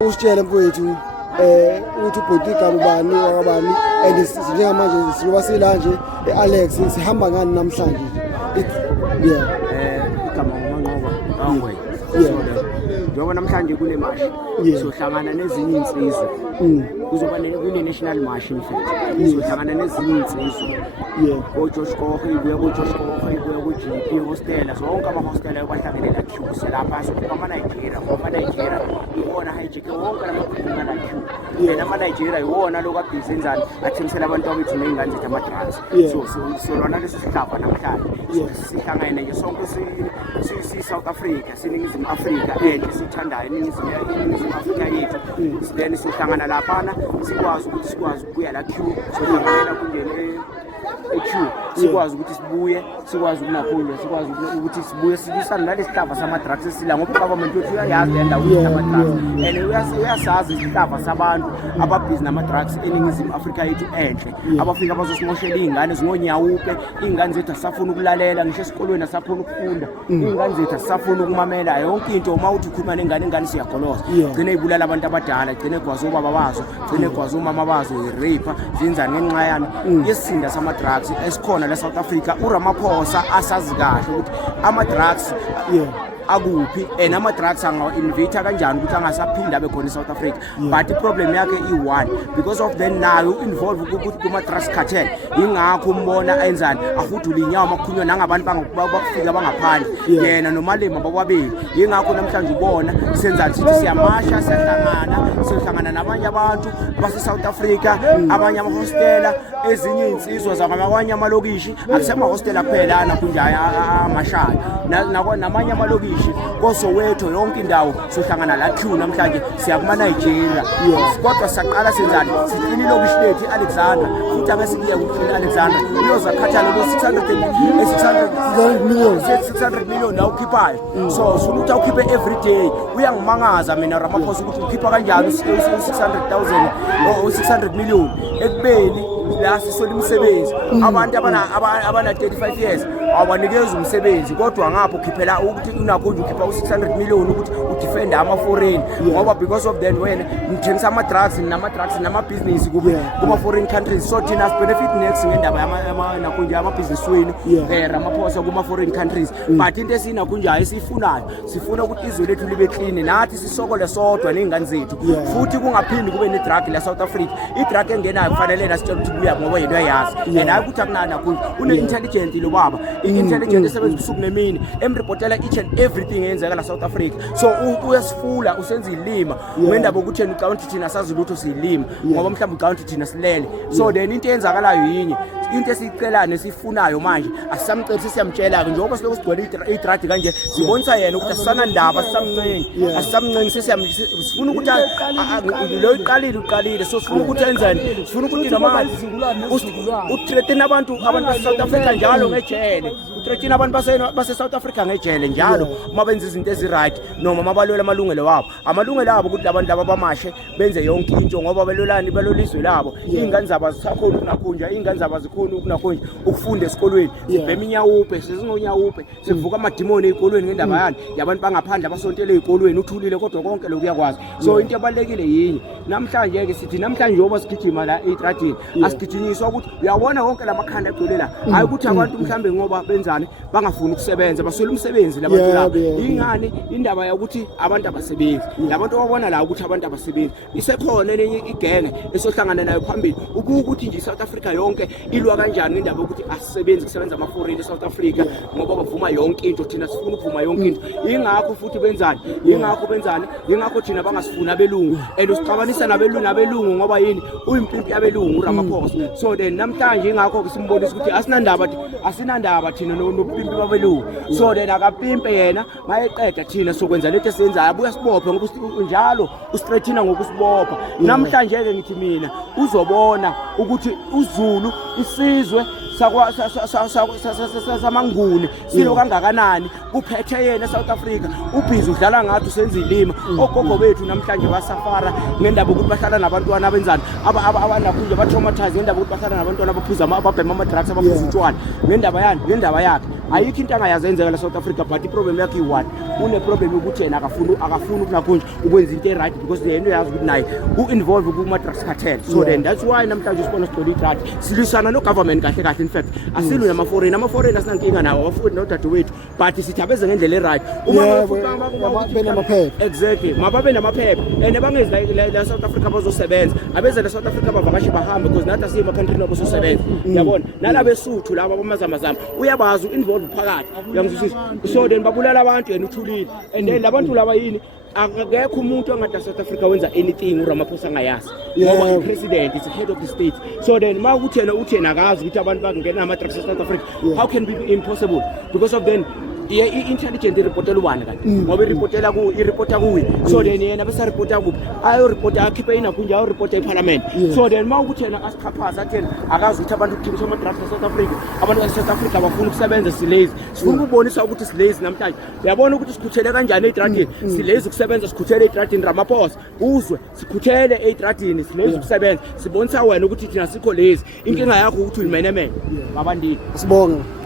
Usitshele mfowethu uthi ubhutika ubani wakabani and sinjengamanje siloba sila nje Alex sihamba ngani namhlanje igama nguManqoba Ngangwe njengoba namhlanje kule march sohlangana nezinye insizwe kuzoba kune-national march in fact sohlangana nezinye insizwe oJosh Kohe ibuya kuJosh Kohe ibuya kuGP hostela zonke amahostela ayobahlangene Q lapha ama-Nigeria iwona hijack wonke lamakhuluma la Q yena ama-Nigeria iwona lokhu abhizi enzani athengisela abantu abethu ney'ngane zethu ama-drugs so lona lesi sihlava namhlanje sihlangene nje sonke si-South Africa siNingizimu Afrika enhle sithandayo iNingizimu Afrika yethu then sihlangana laphana sikwazi ukubuya la Q sohlangana kungene Q sikwazi ukuthi sikwazi ukunaphula sikwazi ukuthi sibuye silwisane nalesihlava sama-drugs esila ngoba government yethu uyayazi le ndawo ama-drugs and uyasazi isihlava sabantu ababhizi nama-drugs eNingizimu Afrika yethu enhle abafika bazosimoshela iy'ngane zingonyawupe iy'ngane zethu asisafuna ukulalela ngisho esikolweni asisafuna ukufunda iy'ngane zethu asisafuna ukumamela yonke into uma uthi ukhuluma nengane siyagoloza gcine ibulala abantu abadala gcine gwazi obaba bazo gcine gwazi omama bazo i-rape zenzani ngenxa yani yesisinda sama-drugs esikhona la South Africa. uRamaphosa asazi kahle ukuthi ama-drugs akuphi and ama-drugs angawa-invita kanjani ukuthi angasaphinda abe khona eSouth Africa but iproblem yakhe i-one because of then nayo u-involve kuma-drugs cartel yingakho umbona ayenzani ahudule inyawo makukhunywa nangabantu bakufika bangaphandle yena nomalema bakwabeli yingakho namhlanje ubona senzani sithi siyamasha siyahlangana nabanye abantu base-South Africa abanye amahostela ezinye insizwa zakwamanye amalokishi akusemahostela kuphela kunjaya amashayo namanye amalokishi eShirishi koSoweto yonke indawo sohlangana la Q namhlanje siya kuma Nigeria kodwa saqala senzani siqini lokushi lethu Alexandra futhi ake sibuye kuqina Alexandra uyoza khathala lo 600 million na ukhiphayo so ufuna ukuthi awukhiphe every day uyangimangaza mina Ramaphosa ukuthi ukhipha kanjani 600,000 or 600 million ekubeni la sisola imisebenzi abantu abana 35 years abanikeza umsebenzi kodwa ngapho ukhiphela ukuthi unakho nje ukhipha u600 million ukuthi udefend ama foreign ngoba because of that wena ngithengisa ama drugs nama business kuma foreign countries so thina benefit next ngendaba nakho nje ama business wenu Ramaphosa kuma foreign countries but into esina kunja esifunayo sifuna ukuthi izwe lethu libe clean nathi sisokole sodwa nezingane zethu futhi kungaphindi kube ne drug la South Africa I drug engenayo kufanele nasitshela ukuthi buya ngoba yena uyayazi yena ukuthi akunana kuyo une intelligent lo baba intelligent esebenza ubusuku nemini emreportela each and everything eyenzeka la South Africa so uyasifula usenza ilima ngendaba ukuthi yena ucabanga ukuthi thina sazi lutho siyilima ngoba mhlawumbe ucabanga ukuthi thina silele so then into eyenzakalayo yinye into esicelana esifunayo manje asisamcela sisiyamtshela ke njengoba siloko sigcwele idradi kanje sibonisa yena ukuthi asisanandaba asisamncengi sifuna ukuthi lo iqalile so sifuna ukuthi enzani sifuna ukuthi noma uthreaten abantu base South Africa njalo ngejele uthreaten abantu base South Africa ngejele njalo uma benza izinto eziright noma mabalwela amalungelo wabo ukuthi labantu laba bamashe benze yonke into ngoba balolizwe labo ingane zaba zisakhona ukunakhunja ingane zaba zikhona ukunakhunja ukufunda esikolweni sibhema inyawupe sizingonyawupe sivuka amadimoni ezikolweni ngendaba yani yabantu bangaphandle abasontele ezikolweni uthulile kodwa konke lokhu yakwazi so into ebalekile yinye namhlanje ke sithi namhlanje ngoba sigijima la etradini asigijinyiswa ukuthi uyabona wonke lamakhanda egcwele la hayi ukuthi abantu mhlambe ngoba benzani bangafuni ukusebenza basola umsebenzi labantu laba ingani indaba yokuthi abantu abasebenzi labantu babona la ukuthi abantu abasebenzi isekhona enye igenge esohlangana nayo phambili ukuthi nje South Africa yonke ilwa kanjani ngendaba yokuthi asisebenzi kusebenza ama foreign eSouth Africa ngoba bavuma yonke into thina sifuna ukuvuma yonke into ingakho futhi benzani ingakho thina bangasifuna abelungu and usixabanisa nabelungu ngoba yini uyimpimpi yabelungu uRamaphosa so then namhlanje ingakho simbonisa ukuthi asinandaba thina nopimpi babelungu so then akapimpe yena mayeqeda thina sokwenza lethe senzayo abuya sibophe ngoba njalo ustraightina ngokusibopha namhlanje ke ngithi mina uzobona ukuthi uZulu isizwe samanguni silo kangakanani kuphethe yena South Africa ubhizi udlala ngathi usenza ilima ogogo bethu namhlanje basafara ngendaba ukuthi bahlala nabantwana abenzani abanakhunje batraumatize ngendaba ukuthi bahlala nabantwana abaphuza ababhema ama drugs abaphuza utshwala ngendaba yakhe ayikho into angayazenzeka la South Africa but iproblem yakhe iwani une problem ukuthi yena akafuni ukunakhunje ukwenza into right because yena uyazi ukuthi naye uinvolve kuma drugs cartel so then that's why namhlanje sibona sicela idrad silisana no government kahle in fact asilwe nama foreign asinankinga nawo afuthi nodade wethu but sithabeze ngendlela eright uma benamaphepha exactly mababe namaphepha and bangezi la South Africa bazosebenza abeze la South Africa bavakashe bahamba because nathi asima country nabo sosebenza yabona nalabesuthu laba bamazamazama uyabazi involve phakathi uyangizwisisa so then babulala abantu yena uthulile and then labantu laba yini akekho umuntu angada South Africa wenza anything uRamaphosa ngayazi ngoba president is the head of the state so then makuthi yena akazi ukuthi abantu bangena ama drugs South Africa how can it be impossible because of then i-intelligent reportela ubani kanti ngoba iripota kuwe so then yena bese reporta kuphi ayo reporta akhipha inakunja ayo reporta eParliament so then mawukuthi yena asichaphaza athena akazi ukuthi abantu ukuthengiswa ama drugs South Africa abantu base South Africa bafuna ukusebenza silazy sifuna ukubonisa ukuthi silazy namhlanje uyabona ukuthi sikhuthele kanjani etradini silazy ukusebenza sikhuthele etradini Ramaphosa uzwe sikhuthele etradini silazy ukusebenza sibonisa wena ukuthi thina sikho lazy inkinga yakho ukuthi uyimenemene babandini sibonga